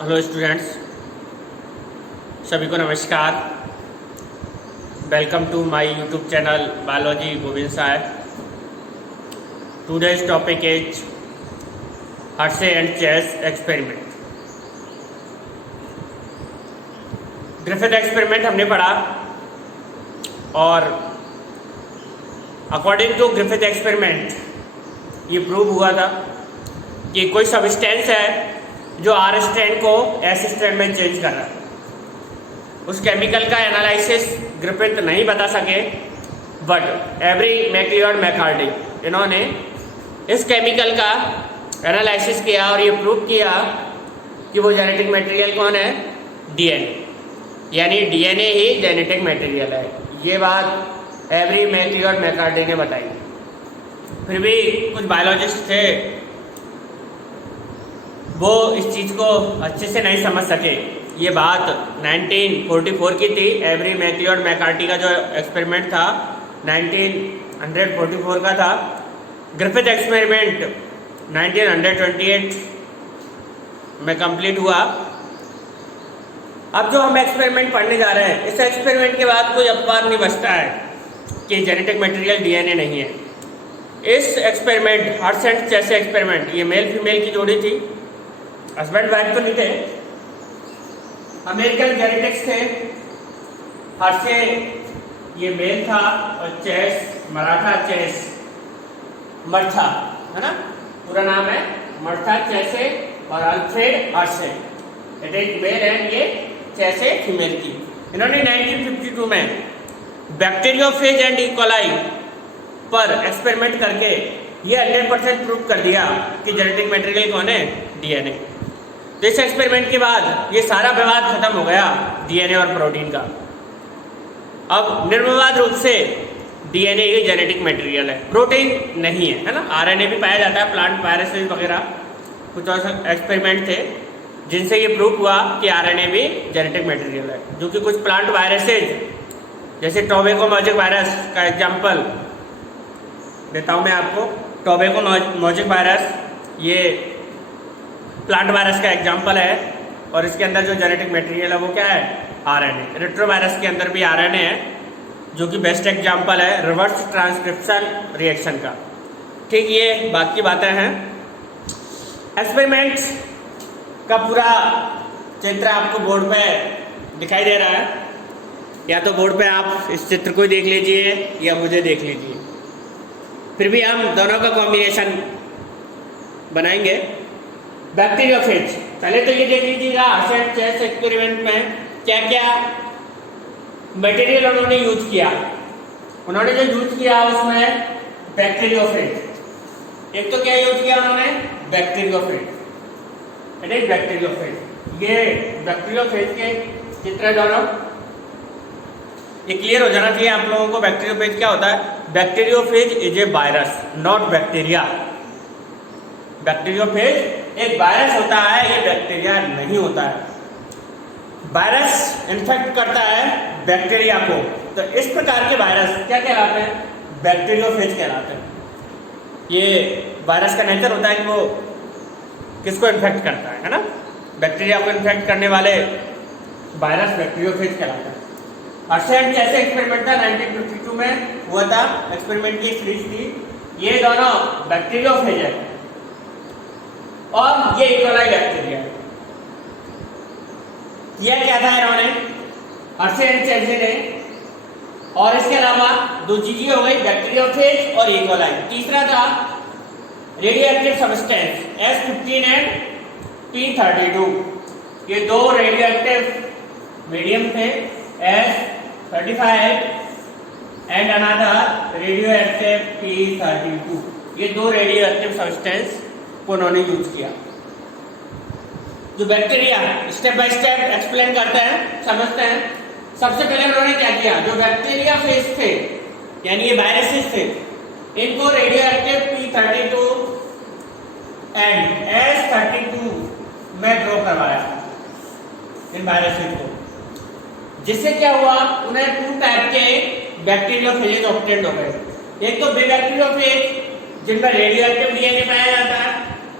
Hello students, सभी को नमस्कार। Welcome to my YouTube channel biology Govind Sai. Today's topic is Hershey and Chase experiment. Griffith experiment हमने पढ़ा और अकॉर्डिंग टू ग्रिफिथ एक्सपेरिमेंट ये प्रूव हुआ था कि कोई सब्सटेंस है जो आर स्ट्रैंड को एस स्ट्रैंड में चेंज कर रहा है। उस केमिकल का एनालिसिस ग्रिफिथ नहीं बता सके, बट एवरी मैकलियोड मैकार्डी इन्होंने इस केमिकल का एनालिसिस किया और ये प्रूव किया कि वो जेनेटिक मटेरियल कौन है, डीएनए, यानी डीएनए ही जेनेटिक मटेरियल है। ये बात एवरी मैकलियोड मैकार्डी ने बताई। फिर भी कुछ बायोलॉजिस्ट थे वो इस चीज़ को अच्छे से नहीं समझ सके। ये बात 1944 की थी। एवरी मैकलियोड मैकार्टी का जो एक्सपेरिमेंट था 1944 का था। ग्रिफिथ एक्सपेरिमेंट 1928 में कंप्लीट हुआ। अब जो हम एक्सपेरिमेंट पढ़ने जा रहे हैं, इस एक्सपेरिमेंट के बाद कोई अपवाद नहीं बचता है कि जेनेटिक मटेरियल डीएनए नहीं है। इस experiment Harsh and Chase experiment, ये मेल फीमेल की जोड़ी थी, हस्बैंड वाइफ तो नहीं थे, अमेरिकन जेनेटिक्स थे। हर्शे ये मेल था और चेस मराठा चेस मर्था, है ना, पूरा नाम है मर्था चेसे और अल्फ्रेड हर्शे। एक मेल है, ये चेसे फीमेल की। इन्होंने 1952 में बैक्टीरियोफेज एंड इकोलाई पर एक्सपेरिमेंट करके ये 100% प्रूव कर दिया कि जेनेटिक मटेरियल कौन है, डीएनए। तो इस एक्सपेरिमेंट के बाद ये सारा विवाद खत्म हो गया डीएनए और प्रोटीन का। अब निर्विवाद रूप से डीएनए ही जेनेटिक मटेरियल है, प्रोटीन नहीं है ना। आरएनए भी पाया जाता है, प्लांट वायरसेस वगैरह कुछ और एक्सपेरिमेंट थे जिनसे ये प्रूव हुआ कि आरएनए भी जेनेटिक मटेरियल है। जो कि कुछ प्लांट वायरसेज जैसे टोबैको मोज़ेक वायरस का एग्जाम्पल देता हूँ मैं आपको। टोबैको मोज़ेक वायरस ये प्लांट वायरस का एग्जाम्पल है और इसके अंदर जो जेनेटिक मटेरियल है वो क्या है, आरएनए। रेट्रोवायरस के अंदर भी आरएनए है, जो कि बेस्ट एग्जाम्पल है रिवर्स ट्रांसक्रिप्शन रिएक्शन का। ठीक, ये बाकी बातें हैं। एक्सपेरिमेंट्स का पूरा चित्र आपको बोर्ड पे दिखाई दे रहा है, या तो बोर्ड पे आप इस चित्र को देख लीजिए या मुझे देख लीजिए। फिर भी हम दोनों का कॉम्बिनेशन बनाएंगे। बैक्टीरियोफेज, पहले तो ये देख लीजिएगा हर्श एंड चेस एक्सपेरिमेंट में क्या क्या मटेरियल उन्होंने यूज किया। उन्होंने जो यूज किया उसमें बैक्टीरियोफेज, एक तो क्या यूज किया उन्होंने, बैक्टीरियोफेज। बैक्टीरियोफेज, ये बैक्टीरियोफेज के चित्र दोनों ये क्लियर हो जाना चाहिए आप लोगों को। बैक्टीरियोफेज क्या होता है? Bacteriophage is a virus, not bacteria. Bacteriophage एक वायरस होता है, ये बैक्टीरिया नहीं होता है। वायरस इन्फेक्ट करता है बैक्टीरिया को, तो इस प्रकार के वायरस क्या कहलाते हैं, बैक्टीरियोफेज कहलाते हैं। ये वायरस का नेचर होता है कि वो किसको इन्फेक्ट करता है ना। बैक्टीरिया को इन्फेक्ट करने वाले वायरस बैक्टीरियोफेज कहलाता है। हर्श एंड चेस एक्सपेरिमेंट था 1952 में हुआ था। एक्सपेरिमेंट की सीरीज थी। ये दोनों बैक्टीरियोफेज है और ये इकोलाई बैक्टीरिया है। यह क्या था इन्होंने, हर्श एंड चेस ने, और इसके अलावा दो चीजें हो गई, बैक्टीरियोफेज और इकोलाई। तीसरा था radio active substance S15 and P32। ये दो रेडियो एक्टिव मीडियम थे, S35 and another radio active P32। ये दो रेडियो एक्टिव सब्सटेंस को उन्होंने यूज किया। जो bacteria step by step explain करते हैं, समझते हैं। सबसे पहले उन्होंने क्या किया, जो बैक्टीरिया फेज थे यानी ये वायरसेस थे, इनको radio active P32 and S32 में ड्रॉ करवाया इन वायरसेस को। जिससे क्या हुआ, उन्हें 2 टाइप के बैक्टीरियोफेज ऑब्टेन हो गए। एक तो बैक्टीरियोफेज जिनमें रेडियो एक्टिव डीएनए पाया जाता है,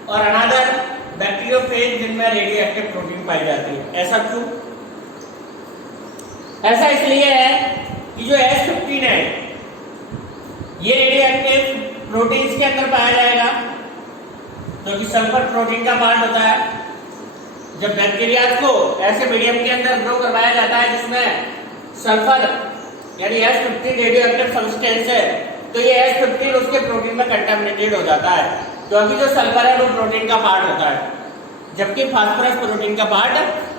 और अनदर बैक्टीरियोफेज फेज जिनमें रेडियो एक्टिव प्रोटीन पाई जाती है। ऐसा क्यों? ऐसा इसलिए है कि जो H15 है ये रेडियो एक्टिव प्रोटीन्स के अंदर पाया जाएगा, जो कि सल्फर प्रोटीन का पार्ट होता है। जब बैक्टीरिया को ऐसे मीडियम के अंदर ग्रो करवाया जाता है जिसमें सल्फर यानी H15 रेडियो एक्टिव सब्सटेंस है, तो ये H15 उसके प्रोटीन में कंटामिनेटेड हो जाता है, क्योंकि जो सल्फर है वो प्रोटीन का पार्ट होता है, जबकि फास्फोरस प्रोटीन का पार्ट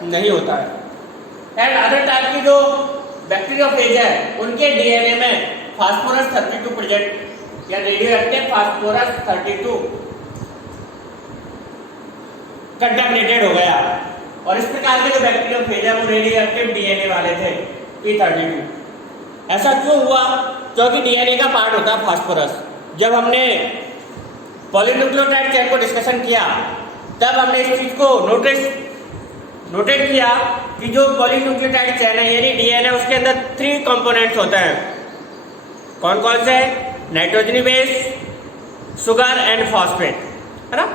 नहीं होता है। एंड अदर टाइप की जो बैक्टीरियोफेज है उनके डीएनए में फास्फोरस 32 प्रेजेंट या रेडियो एक्टिव फास्फोरस 32 कंटामिनेटेड हो गया, और इस प्रकार के जो बैक्टीरियोफेज है वो रेडियो एक्टिव डीएनए वाले थे P32। ऐसा क्यों हुआ? क्योंकि डीएनए का पार्ट होता है फास्फोरस। जब हमने पॉलीन्यूक्लियोटाइड चेन को डिस्कशन किया तब हमने इस चीज को नोटेट किया कि जो पॉलीन्यूक्लियोटाइड चेन है यानी डीएनए उसके अंदर 3 कंपोनेंट्स होते हैं। कौन कौन से? नाइट्रोजनी बेस, शुगर एंड फॉस्फेट, है ना।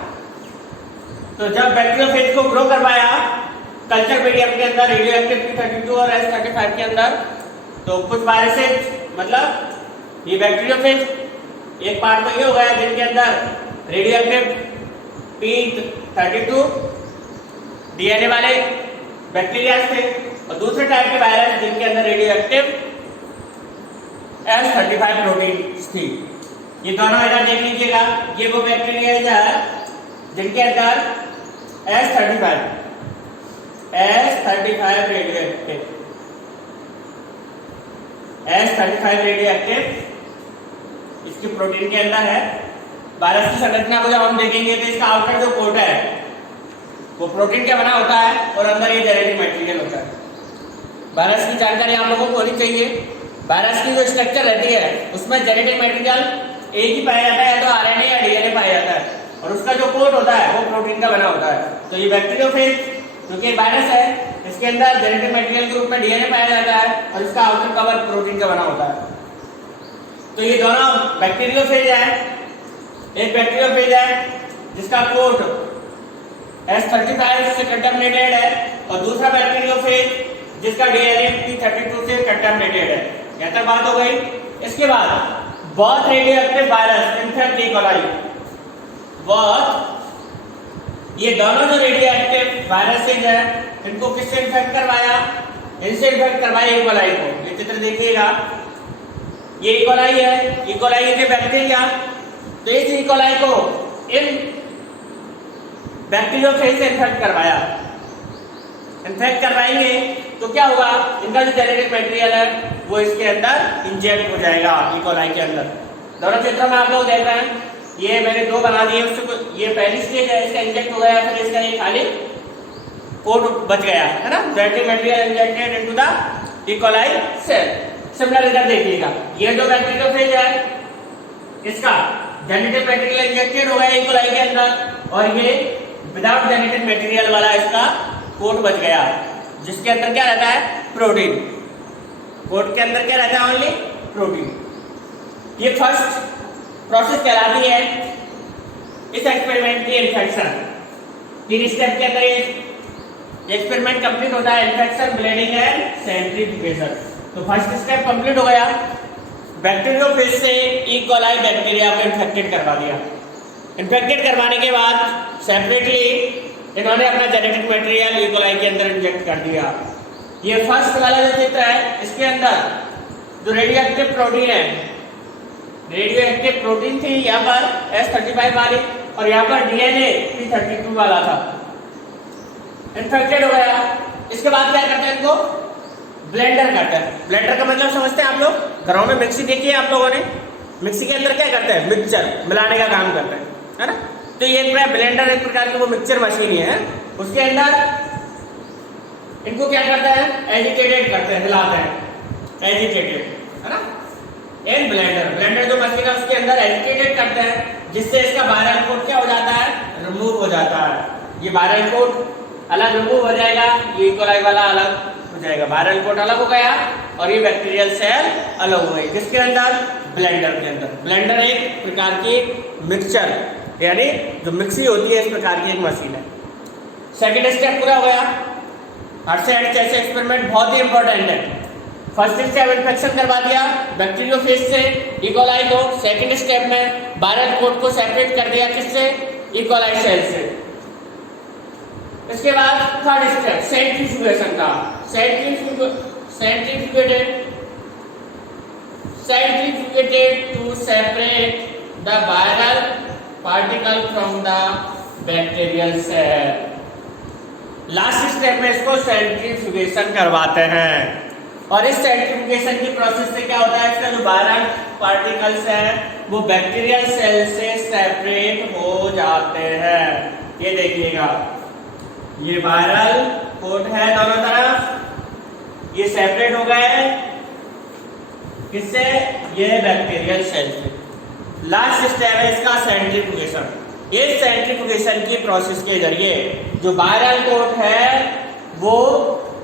तो जब बैक्टीरियोफेज को ग्रो करवाया कल्चर मीडियम के अंदर रेडियो एक्टिव P32 और H35 के अंदर, तो कुछ वायरसेज मतलब ये बैक्टीरियोफेज एक पार्ट तो ये हो गया जिनके अंदर रेडियो एक्टिव P32 डीएनए वाले बैक्टीरिया थे, और दूसरे टाइप के वायरस जिनके अंदर रेडियो एक्टिव H35 प्रोटीन थी। ये दोनों इधर देख लीजिएगा, ये वो बैक्टीरिया है जिनके अंदर H35 रेडियो एक्टिव इसकी प्रोटीन के अंदर है। वायरस की संरचना को जब हम देखेंगे तो इसका आउटर जो कोट है वो प्रोटीन का बना होता है और अंदर ये जेनेटिक मटेरियल होता है। वायरस की जानकारी आप लोगों को होनी चाहिए। वायरस की जो स्ट्रक्चर रहती है उसमें जेनेटिक मटेरियल एक ही पाया जाता है, या तो आरएनए या डीएनए पाया जाता है, और उसका जो कोट होता है वो प्रोटीन का बना होता है। तो ये बैक्टीरियोफेज जो कि वायरस है इसके अंदर जेनेटिक मटेरियल के रूप में डीएनए पाया जाता है और इसका आउटर कवर प्रोटीन का बना होता है। तो ये दोनों बैक्टीरियोफेज है। एक बैक्टीरियोफेज है जिसका कोट H35 से कंटामिनेटेड है, और दूसरा बैक्टीरियोफेज जिसका डीएनए P32 से कंटामिनेटेड है। यहां तक बात हो गई। इसके बाद बहुत radio active virus in fact E coli, बहुत ये दोनों जो रेडियो एक्टिव वायरसेज है इनको किससे इन्फेक्ट करवाया? इनसे इन्फेक्ट करवाया ई कोलाई को। ये चित्र देखिएगा, ये ई कोलाई है, ई कोलाई के बैक्टीरिया। तो इस ई कोलाई को इन बैक्टीरियोफेज से इन्फेक्ट करवाया। इन्फेक्ट करवाएंगे तो क्या होगा? इनका जो जेनेटिक मटेरियल है वो इसके अंदर इंजेक्ट हो जाएगा ई कोलाई के अंदर। दोनों चित्रों में आप लोग देख रहे हैं, ये मैंने 2 बना दिए। उससे ये पहली स्टेज है, इसका इंजेक्ट हो गया, फिर इसका ये खाली कोट बच गया, है ना। Genetic material injected into the E coli cell. Similar इधर देखिएगा, ये जो बैक्टीरियोफेज है इसका जेनेटिक मटेरियल इंजेक्टेड हो गया ई कोलाई के अंदर, और ये विदाउट जेनेटिक मटेरियल वाला इसका कोट बच गया, जिसके अंदर क्या रहता है? प्रोटीन। कोट के अंदर क्या रहता है? Only protein. ये फर्स्ट प्रोसेस कहलाती है इस एक्सपेरिमेंट की इन्फेक्शन। 3 स्टेप के अंदर ये एक्सपेरिमेंट कंप्लीट होता है, इन्फेक्शन, ब्लीडिंग एंड सेंट्रीफ्यूगेशन। तो फर्स्ट स्टेप कंप्लीट हो गया, बैक्टीरियोफेज से ई कोलाई बैक्टीरिया को इन्फेक्टेड करवा दिया। इन्फेक्टेड करवाने के बाद सेपरेटली इन्होंने अपना जेनेटिक मटेरियल ई कोलाई के अंदर इंजेक्ट कर दिया। ये फर्स्ट वाला जो चित्र है इसके अंदर जो रेडियो एक्टिव प्रोटीन है, रेडियो एक्टिव प्रोटीन थी यहाँ पर H35 वाली, और यहाँ पर डीएनए P32 वाला था। इन्फेक्टेड हो गया। इसके बाद क्या करते हैं? इनको ब्लेंडर करते हैं। ब्लेंडर का मतलब समझते हैं आप लोग? घरों में मिक्सी देखी है आप लोगों ने? मिक्सी के अंदर क्या करते हैं? मिक्सचर मिलाने का काम करते हैं, है ना। तो ये ब्लेंडर एक प्रकार की वो मिक्सचर मशीन ही है। उसके अंदर इनको क्या करते हैं? एजिटेटेड करते हैं, हिलाते हैं, एजिटेटेड, है ना। इन ब्लेंडर जो मशीन है उसके अंदर एजिटेटेड करते हैं, जिससे इसका वायरल कोट क्या हो जाता है? रिमूव हो जाता है। ये वायरल कोट अलग रिमूव हो जाएगा, ये ई कोलाई वाला अलग हो जाएगा। वायरल कोट अलग हो गया और ये बैक्टीरियल सेल अलग हो गई। किसके अंदर? ब्लेंडर के अंदर। ब्लेंडर एक प्रकार की मिक्सचर यानी जो मिक्सी होती है इस प्रकार की एक मशीन है। सेकेंड स्टेप पूरा हो गया। हर्षे एंड चेसे एक्सपेरिमेंट बहुत ही इंपॉर्टेंट है। फर्स्ट स्टेप इन्फेक्शन करवा दिया बैक्टीरियोफेज से इकोलाई को। सेकेंड स्टेप में वायरल कोट को सेपरेट कर दिया किससे, इकोलाई सेल से। इसके बाद थर्ड स्टेप सेंट्रीफ्यूगेशन का। Centrifuged to separate the viral particle from the bacterial cell. Last step में इसको सेंट्रीफ्यूगेशन करवाते हैं और इस सेंट्रीफ्यूगेशन की प्रोसेस से क्या होता है, इसका जो वायरल पार्टिकल्स हैं वो बैक्टीरियल सेल से सेपरेट हो जाते हैं। ये देखिएगा, ये वायरल कोट है दोनों तरफ, ये सेपरेट हो गए किससे, ये बैक्टीरियल सेल से। लास्ट स्टेप है इसका सेंट्रीफ्यूगेशन। इस सेंट्रीफ्यूगेशन की प्रोसेस के जरिए जो वायरल कोट है वो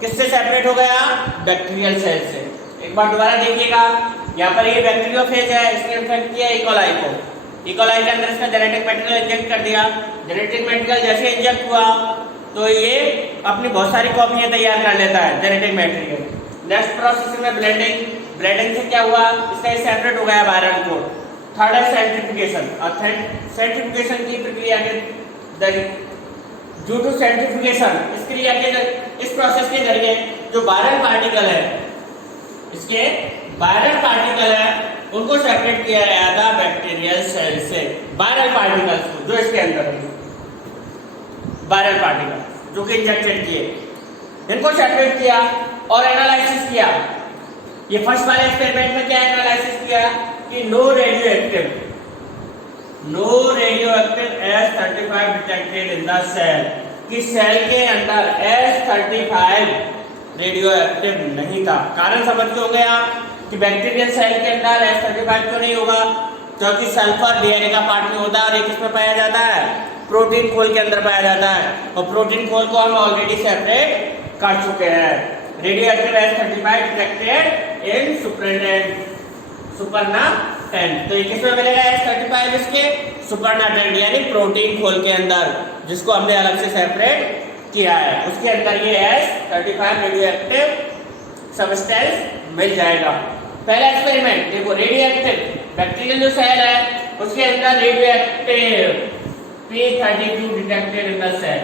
किससे सेपरेट हो गया, बैक्टीरियल सेल से। एक बार दोबारा देखिएगा, यहाँ पर ये बैक्टीरियोफेज है, इसने इन्फेक्ट किया इकोलाई को। इकोलाई के अंदर इसका जेनेटिक मटेरियल इंजेक्ट कर दिया। जेनेटिक मटेरियल जैसे इंजेक्ट हुआ तो ये अपनी बहुत सारी कॉपियां तैयार कर लेता है जेनेटिक मटेरियल। नेक्स्ट प्रोसेस में ब्लेंडिंग। ब्लेंडिंग से क्या हुआ, इसका सेपरेट हो गया वायरल कोट। थर्ड है सेंट्रीफ्यूगेशन। और सेंट्रीफ्यूगेशन की प्रक्रिया के ड्यू टू सेंट्रीफ्यूगेशन इस क्रिया के इस प्रोसेस के जरिए जो वायरल पार्टिकल है, इसके वायरल पार्टिकल है उनको सेपरेट किया गया था बैक्टीरियल सेल से। वायरल पार्टिकल्स को जो इसके अंदर है, वायरल पार्टिकल जो कि इंजेक्टेड किए, इनको सेपरेट किया और एनालिसिस किया। ये फर्स्ट वाले एक्सपेरिमेंट में क्या एनालिसिस किया कि no radioactive S35 detected in the cell, कि सेल के अंदर S35 रेडियो एक्टिव नहीं था। कारण समझ के हो गया कि बैक्टीरियल सेल के अंदर S35 क्यों नहीं होगा, क्योंकि सल्फर डीएनए का पार्ट नहीं होता और ये किसमें पाया जाता है, प्रोटीन खोल के अंदर पाया जाता है। और प्रोटीन खोल को हम ऑलरेडी सेपरेट कर चुके हैं। Radioactive S35 detected in supernatant. तो ये किसमें मिलेगा S35, इसके सुपरनाटेंट यानी प्रोटीन खोल के अंदर, जिसको हमने अलग से सेपरेट किया है, उसके अंदर ये S35 रेडियो एक्टिव सब्सटेंस मिल जाएगा। पहला एक्सपेरिमेंट देखो, रेडियो एक्टिव बैक्टीरियल जो सेल है उसके अंदर radioactive P32 detected in the cell,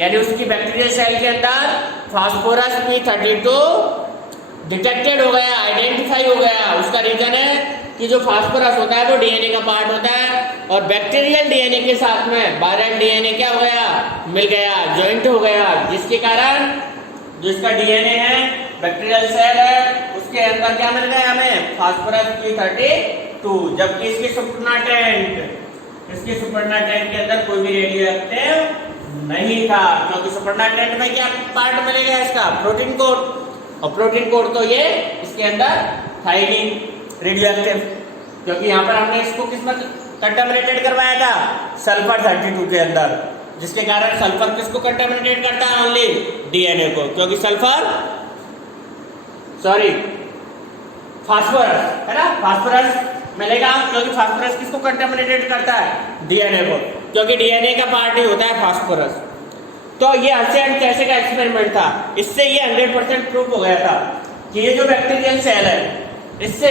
यानी उसकी बैक्टीरियल सेल के अंदर फास्फोरस P32 डिटेक्टेड हो गया, आइडेंटिफाई हो गया। उसका रीजन है कि जो फास्फोरस होता है वो डीएनए का पार्ट होता है और बैक्टीरियल डीएनए के साथ में वायरल डीएनए क्या हो गया, मिल गया, जॉइंट हो गया, जिसके कारण जो इसका डीएनए है बैक्टीरियल सेल है उसके अंदर क्या मिल गया हमें, फास्फोरस P32, जबकि इसके सुपरनाटेंट के अंदर कोई भी रेडियो एक्टिव नहीं था, क्योंकि सुपरनाटेंट में क्या पार्ट मिलेगा इसका, प्रोटीन कोड, और प्रोटीन कोड तो ये इसके अंदर था ही नहीं रेडियो एक्टिव, क्योंकि यहाँ पर हमने इसको किसमें कंटामिनेटेड करवाया था, सल्फर 32 के अंदर, जिसके कारण सल्फर किसको कंटामिनेटेड करता है, ओनली डीएनए को, क्योंकि फास्फोरस है ना, फास्फोरस मिलेगा, क्योंकि फास्फोरस किसको कंटामिनेटेड करता है, डीएनए को, क्योंकि डीएनए का पार्ट ही होता है फास्फोरस। तो ये हर्षे एंड चेसे का एक्सपेरिमेंट था, इससे ये 100% प्रूफ हो गया था कि ये जो बैक्टीरियल सेल है इससे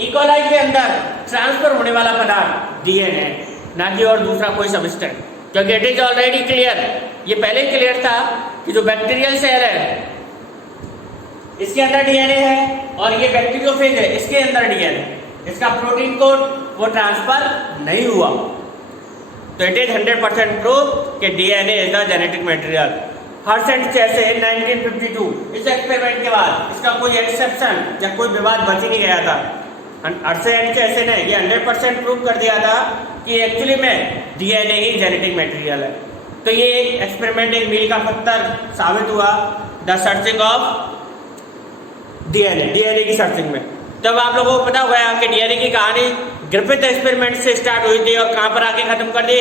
इकोलाई के अंदर ट्रांसफर होने वाला पदार्थ डीएनए, ना कि और दूसरा कोई सबस्टेंस, क्योंकि इट इज ऑलरेडी क्लियर, ये पहले ही क्लियर था कि जो बैक्टीरियल सेल है इसके अंदर डीएनए है और ये बैक्टीरियोफेज है इसके अंदर डीएनए, इसका प्रोटीन कोड वो ट्रांसफर नहीं हुआ। तो इट इज 100% प्रूफ कि DNA is the genetic material. Hershey and Chase 1952 इस एक्सपेरिमेंट के बाद इसका कोई एक्सेप्शन या कोई विवाद बच ही नहीं गया था। हर्षे एंड चेसे ने ये 100% प्रूव कर दिया था कि एक्चुअली में डीएनए ही जेनेटिक मटेरियल है। तो ये एक्सपेरिमेंट एक मील का पत्थर साबित हुआ, द सर्चिंग ऑफ डीएनए की सर्चिंग में। तब आप लोगों को पता होगा कि डीएनए की कहानी ग्रिफिथ एक्सपेरिमेंट से स्टार्ट हुई थी और कहां पर आके खत्म कर दी,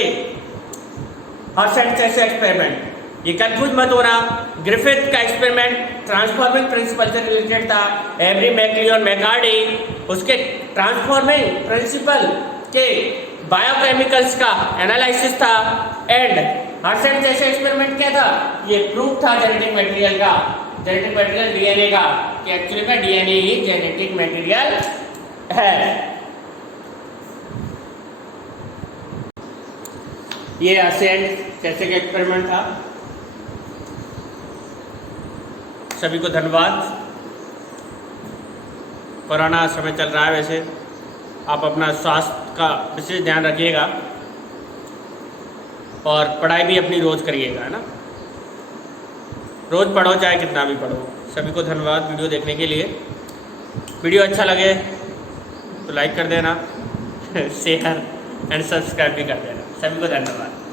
हर्षे एंड चेसे एक्सपेरिमेंट। ये कंफ्यूज मत हो रहा, ग्रिफिथ का एक्सपेरिमेंट ट्रांसफॉर्मिंग प्रिंसिपल से रिलेटेड था। एवरी मैकली और मैकार्डी उसके ट्रांसफॉर्मिंग प्रिंसिपल के बायोकेमिकल्स का एनालिसिस था and Harsh and Chase experiment क्या था, ये प्रूफ था जेनेटिक मटेरियल का, जेनेटिक मटेरियल डीएनए का, कि एक्चुअली में डीएनए ही जेनेटिक मटेरियल है। ये हर्श एंड चेस का एक्सपेरिमेंट था। सभी को धन्यवाद। कोरोना समय चल रहा है, वैसे आप अपना स्वास्थ्य का विशेष ध्यान रखिएगा और पढ़ाई भी अपनी रोज़ करिएगा, है ना। रोज़ पढ़ो, चाहे कितना भी पढ़ो। सभी को धन्यवाद वीडियो देखने के लिए। वीडियो अच्छा लगे तो लाइक कर देना, शेयर एंड सब्सक्राइब भी कर देना। सभी को धन्यवाद।